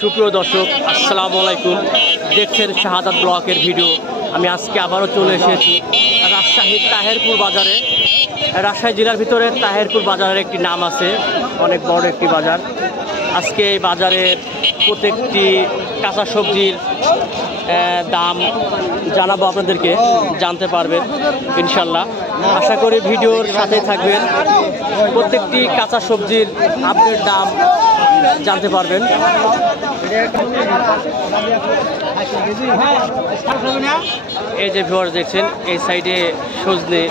সুপ্রিয় দর্শক, আসসালামু আলাইকুম। দেখছেন শাহাদাত ব্লকের ভিডিও। আমি আজকে আবারও চলে এসেছি রাজশাহীর তাহেরপুর বাজারে। রাজশাহী জেলার ভিতরে তাহেরপুর বাজারের একটি নাম আছে, অনেক বড় একটি বাজার। আজকে এই বাজারের প্রত্যেকটি কাঁচা সবজির দাম জানাবো আপনাদেরকে, জানতে পারবেন ইনশাল্লাহ। আশা করি ভিডিওর সাথে থাকবেন, প্রত্যেকটি কাঁচা সবজির আপডেট দাম জানতে পারবেন। এই যে ভিউয়ার্স দেখছেন, এই সাইডে সজনে,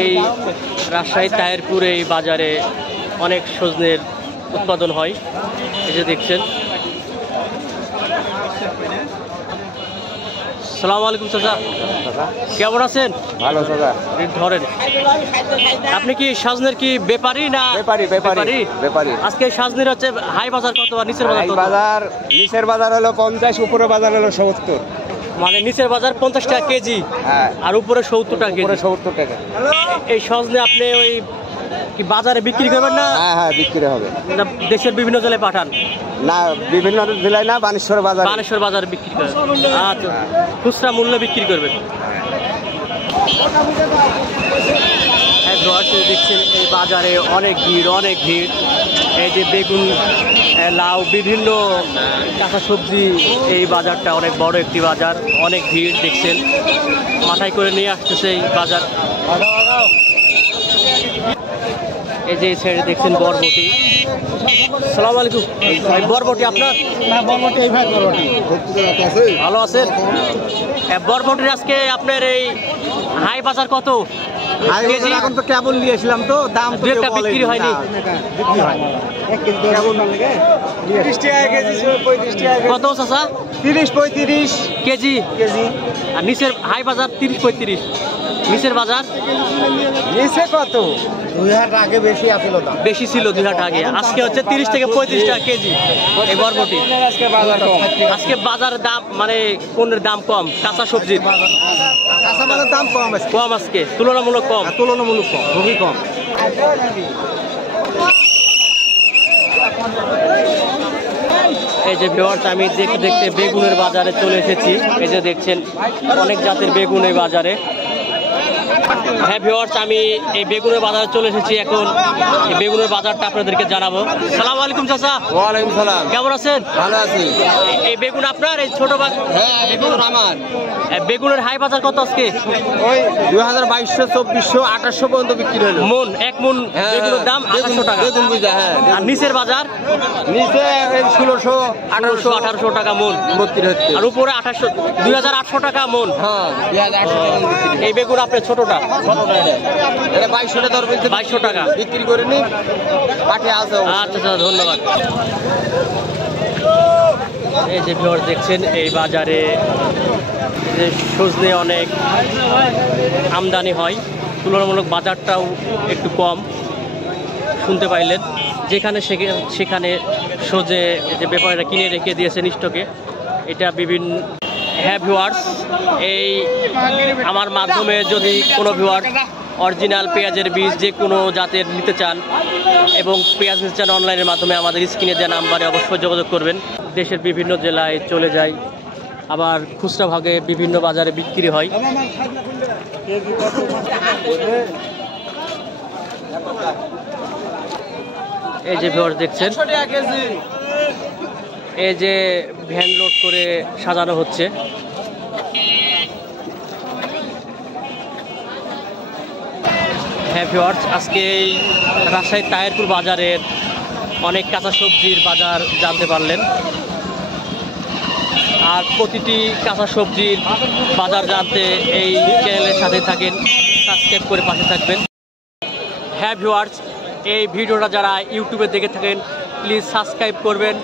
এই রাজশাহী তাহেরপুর এই বাজারে অনেক সজনের উৎপাদন হয়। এই যে দেখছেন। আসসালামু আলাইকুম চাচা, কেমন আছেন? ভালো চাচা। ধরেন, আপনি কি সাজনের কি ব্যাপারী না? ব্যাপারী। আজকে সাজনের হচ্ছে হাই বাজার কত আর নিচের বাজার কত? নিচের বাজার হলো 50, উপরের বাজার হলো 70। মানে নিচের বাজার 50 টাকা কেজি, আর উপরে 70 টাকা কেজি। 70 টাকা। এই সজনে আপনি ওই কি বাজারে বিক্রি করবেন না? হ্যাঁ, বিক্রি হবে। দেশের বিভিন্ন জেলায় পাঠান? না, বিভিন্ন জেলায় না, বানেশ্বর বাজারে বিক্রি করবেন। আচ্ছা, খুচরা মূল্যে বিক্রি করবেন। দেখছেন এই বাজারে অনেক ভিড়। এই যে বেগুন, লাউ, বিভিন্ন কাঁচা সবজি, এই বাজারটা অনেক বড় একটি বাজার, অনেক ভিড় দেখছেন। মাথায় করে নিয়ে আসতেছে এই বাজার। এই যে ছেড়ে দেখছেন বরবটি। আসসালামু আলাইকুম ভাই, বরবটি আপনার? ভালো আছেন? বরবটির আজকে আপনার এই হাই বাজার কত? এখন তো কেবল নিয়েছিলাম, তো দাম বিক্রি হয়নি। কত চাচা? 30-35 কেজি। আর নিচের হাই বাজার 30-35। নিচের বাজার নিচে কত? 2000 আগে বেশি ছিল 2000 আগে। আজকে হচ্ছে 30 থেকে 35 টাকা কেজি এই বরবটি। আজকে বাজারের দাম, মানে কোনের দাম কম? কাঁচা সবজির দাম কম আজকে তুলনামূলক কম, খুবই কম। এই যে ভিউয়ার্স, আমি দেখতে বেগুনের বাজারে চলে এসেছি। এই যে দেখছেন অনেক জাতের বেগুন এই বাজারে। হ্যাঁ ভিউয়ার্স, আমি এই বেগুনের বাজারে চলে এসেছি। এখন এই বেগুনের বাজারটা আপনাদেরকে জানাবো। সালাম আলাইকুম চাচা। ওয়ালাইকুম সালাম। কেমন আছেন? ভালো আছি। এই বেগুন আপনার? এই ছোট বাজার? হ্যাঁ, বেগুন আমার। বেগুনের হাই বাজার কত আজকে? ওই 2200, 2400, 2800 পর্যন্ত বিক্রি হলো। মন, এক মন বেগুনের দাম 2800 টাকা। বেগুন বুঝা, হ্যাঁ। আর নিচের বাজার? নিচে 1600, 1800 টাকা মন বিক্রি হচ্ছে। আর উপরে 2800 টাকা মন। হ্যাঁ, 2800 টাকা বিক্রি। এই বেগুন আপনার ছোটটা? এটা 2200 টাকা দর বলছে। 2200 টাকা বিক্রি করে নি, পাঠে আছে। আচ্ছা, ধন্যবাদ। এই যে ভিউয়ার্স দেখছেন, এই বাজারে যে সজনে অনেক আমদানি হয়, তুলনামূলক বাজারটাও একটু কম শুনতে পাইলেন। সেখানে সজে যে ব্যাপারীরা কিনে রেখে দিয়েছেন স্টকে, এটা বিভিন্ন। হ্যাঁ ভিউয়ার্স, এই আমার মাধ্যমে যদি কোনো ভিউয়ার্স অরিজিনাল পেঁয়াজের বীজ যে কোনো জাতের নিতে চান এবং পেঁয়াজ নিতে চান, অনলাইনের মাধ্যমে আমাদের স্ক্রিনে দেওয়া নাম্বারে অবশ্যই যোগাযোগ করবেন। দেশের বিভিন্ন জেলায় চলে যায়, আবার খুচরা ভাগে বিভিন্ন বাজারে বিক্রি হয়। এই যে ভিউয়ার্স দেখছেন, এই যে ভ্যান লোড করে সাজানো হচ্ছে। হ্যাঁ ভিউয়ার্স, আজকে এই রাজশাহী তাহেরপুর বাজারের অনেক কাঁচা সবজির বাজার জানতে পারলেন। আর প্রতিটি কাঁচা সবজির বাজার জানতে এই চ্যানেলের সাথে থাকেন, সাবস্ক্রাইব করে পাশে থাকবেন। হ্যাঁ ভিউয়ার্স, এই ভিডিওটা যারা ইউটিউবে দেখে থাকেন প্লিজ সাবস্ক্রাইব করবেন।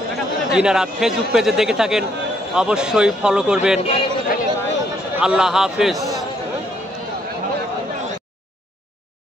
যিনারা ফেসবুক পেজে দেখে থাকেন অবশ্যই ফলো করবেন। আল্লাহ হাফেজ।